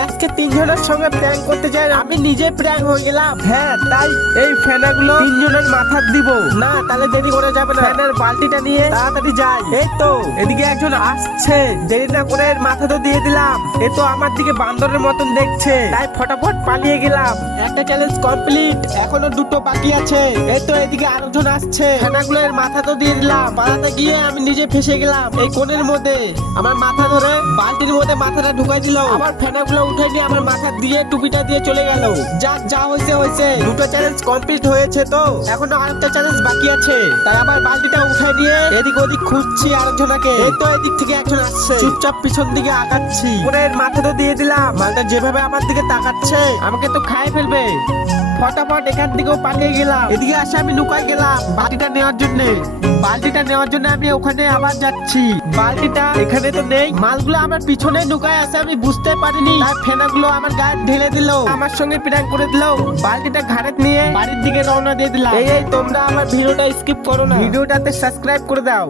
আজকে তিনজনের সঙ্গে প্র্যাঙ্ক করতে যাই, আমি নিজে প্র্যাঙ্ক হয়ে গেলাম। হ্যাঁ তাই, এই ফেনাগুলো তিনজনের মাথার দিব। না তাহলে দেরি করে যাবে না, ফ্যানের বালতিটা নিয়ে তাড়াতাড়ি যাই। এই তো এদিকে একজন আসছে, দেরি না করে এর মাথা তো দিয়ে দিলাম। এ তো আমার দিকে বান্দরের মতন দেখছে, তাই ফটাফট পালিয়ে গেলাম। একটা চ্যালেঞ্জ কমপ্লিট, এখনো দুটো বাকি আছে। এই তো এদিকে আরেকজন আসছে, ফেনাগুলো এর মাথা তো দিয়ে দিলাম। পালাতে গিয়ে আমি নিজে ফেসে গেলাম এই কোণের মধ্যে। আমার মাথা ধরে বালতির মধ্যে মাথাটা ঢুকাই দিল, আবার ফেনাগুলো উঠে নিয়ে আমার মাথা দিয়ে টুপিটা দিয়ে চলে গেল। যাক, যা হয়েছে হয়েছে। দুটো চ্যালেঞ্জ কমপ্লিট হয়েছে, তো এখনো আরেকটা চ্যালেঞ্জ বাকি আছে। তাই আবার বালতিটা উঠাই দিয়ে এদিক ওদিক খুঁজছি আরেকজনকে। এই তো এদিক থেকে একজন আসছে, চুপচাপ পিছন দিকে আগাচ্ছি। ওরে এর মাথা তো দিয়ে দিলাম। মালটা যেভাবে আমার দিকে তাকাচ্ছে আমাকে তো খাই ফেলবে। ফটাফট এখান থেকেও পালিয়ে গেলাম। এদিকে আসে আমি লুকাই গেলাম বালতিটা নেওয়ার জন্য। আমি ওখানে আবার যাচ্ছি। বালতিটা এখানে তো নেই, মালগুলো আমার পিছনে লুকায় আছে, আমি বুঝতে পারিনি। তার ফেনাগুলো আমার গায়ে ঢেলে দিল, আমার সঙ্গে প্র্যাঙ্ক করে দিল। বালতিটা ঘাড়ে নিয়ে বাড়ির দিকে রওনা দিয়ে দিলাম। এই তোমরা আমার ভিডিওটা স্কিপ করো না, ভিডিওটাতে সাবস্ক্রাইব করে দাও।